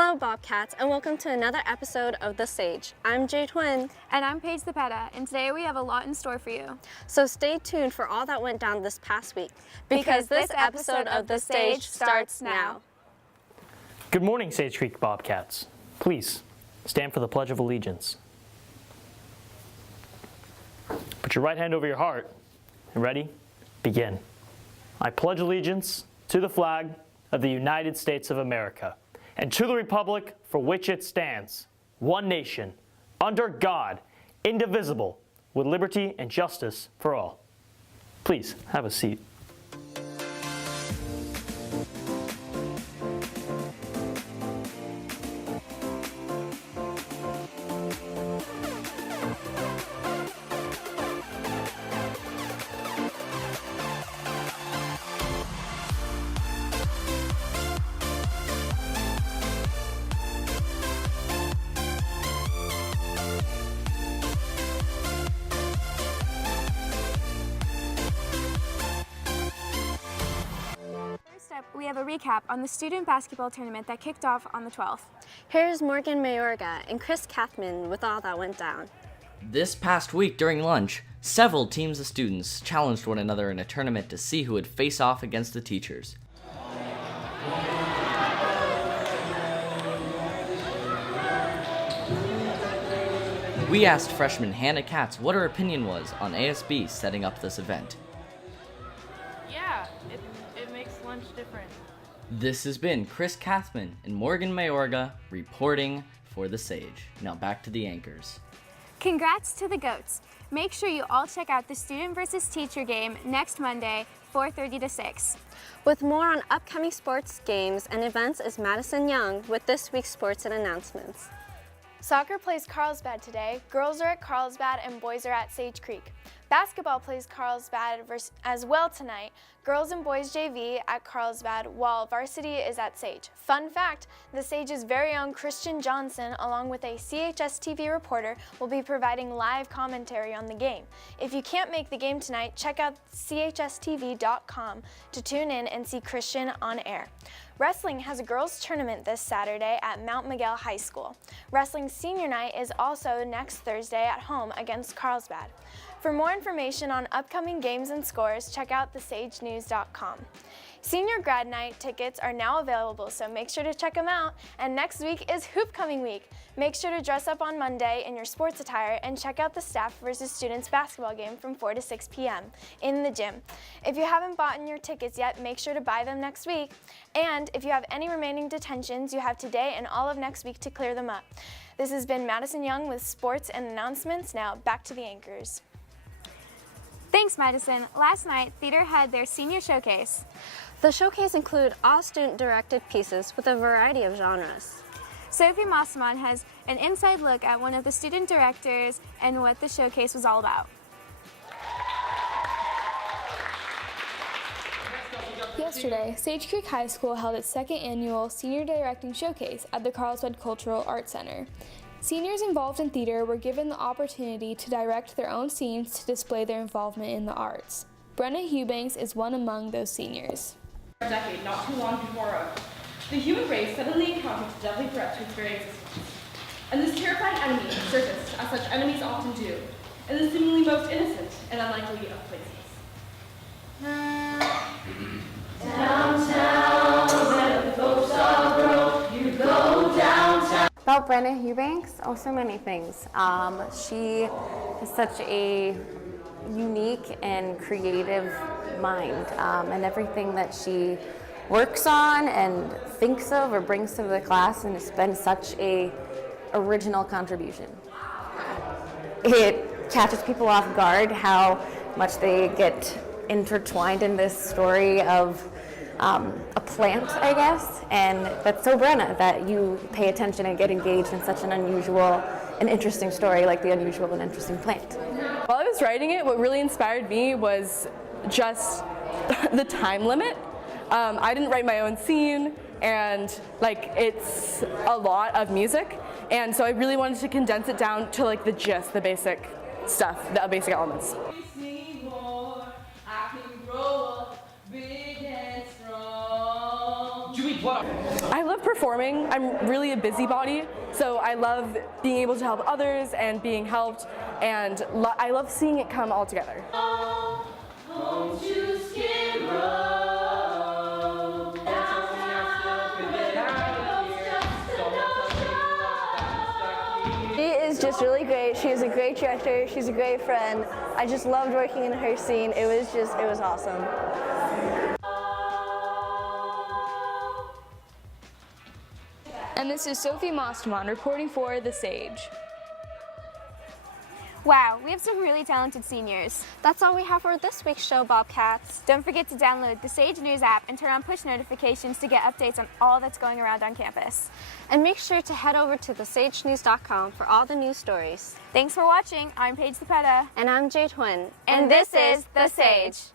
Hello Bobcats, and welcome to another episode of The Stage. I'm Jade Huynh. And I'm Paige Zepeda, and today we have a lot in store for you. So stay tuned for all that went down this past week, because this episode of The Stage starts now. Good morning, Sage Creek Bobcats. Please, stand for the Pledge of Allegiance. Put your right hand over your heart, and ready? Begin. I pledge allegiance to the flag of the United States of America, and to the republic for which it stands, one nation, under God, indivisible, with liberty and justice for all. Please, have a seat. We have a recap on the student basketball tournament that kicked off on the 12th. Here's Morgan Mayorga and Chris Kathman with all that went down. This past week during lunch, several teams of students challenged one another in a tournament to see who would face off against the teachers. We asked freshman Hannah Katz what her opinion was on ASB setting up this event. Yeah, it makes lunch different. This has been Chris Kathman and Morgan Mayorga reporting for The Sage. Now back to the anchors. Congrats to the GOATs. Make sure you all check out the student versus teacher game next Monday, 4:30 to 6. With more on upcoming sports games and events is Madison Young with this week's sports and announcements. Soccer plays Carlsbad today. Girls are at Carlsbad and boys are at Sage Creek. Basketball plays Carlsbad as well tonight. Girls and boys JV at Carlsbad, while varsity is at Sage. Fun fact, the Sage's very own Christian Johnson, along with a CHS TV reporter, will be providing live commentary on the game. If you can't make the game tonight, check out chstv.com to tune in and see Christian on air. Wrestling has a girls' tournament this Saturday at Mount Miguel High School. Wrestling senior night is also next Thursday at home against Carlsbad. For more information on upcoming games and scores, check out thesagenews.com. Senior grad night tickets are now available, so make sure to check them out. And next week is Hoopcoming Week. Make sure to dress up on Monday in your sports attire and check out the staff versus students basketball game from 4 to 6 p.m. in the gym. If you haven't bought your tickets yet, make sure to buy them next week. And if you have any remaining detentions, you have today and all of next week to clear them up. This has been Madison Young with sports and announcements. Now back to the anchors. Thanks, Madison. Last night, theater had their senior showcase. The showcase include all student-directed pieces with a variety of genres. Sophie Mossamon has an inside look at one of the student directors and what the showcase was all about. Yesterday, Sage Creek High School held its second annual Senior Directing Showcase at the Carlsbad Cultural Arts Center. Seniors involved in theater were given the opportunity to direct their own scenes to display their involvement in the arts. Brenna Eubanks is one among those seniors. A decade not too long before us, the human race suddenly encountered a deadly threat to its very existence. And this terrifying enemy surfaced, as such enemies often do, in the seemingly most innocent and unlikely of places. Downtown, where the folks all grow, you go downtown. About Brenna Eubanks, oh, so many things. She has such a unique and creative mind, and everything that she works on and thinks of or brings to the class, and it's been such a original contribution. It catches people off guard how much they get intertwined in this story of a plant, I guess, and that's so Brenna that you pay attention and get engaged in such an unusual and interesting story like the unusual and interesting plant. While I was writing it, what really inspired me was just the time limit. I didn't write my own scene, and it's a lot of music, and so I really wanted to condense it down to the gist, the basic stuff, the basic elements. I love performing. I'm really a busybody, so I love being able to help others and being helped, and I love seeing it come all together. Home to Skid Row. She is just really great. She's a great director. She's a great friend. I just loved working in her scene. It was awesome. And this is Sophie Mosterman reporting for The Sage. Wow, we have some really talented seniors. That's all we have for this week's show, Bobcats. Don't forget to download the Sage News app and turn on push notifications to get updates on all that's going around on campus. And make sure to head over to thesagenews.com for all the news stories. Thanks for watching. I'm Paige Zepeda. And I'm Jade Huynh. And this is The Sage.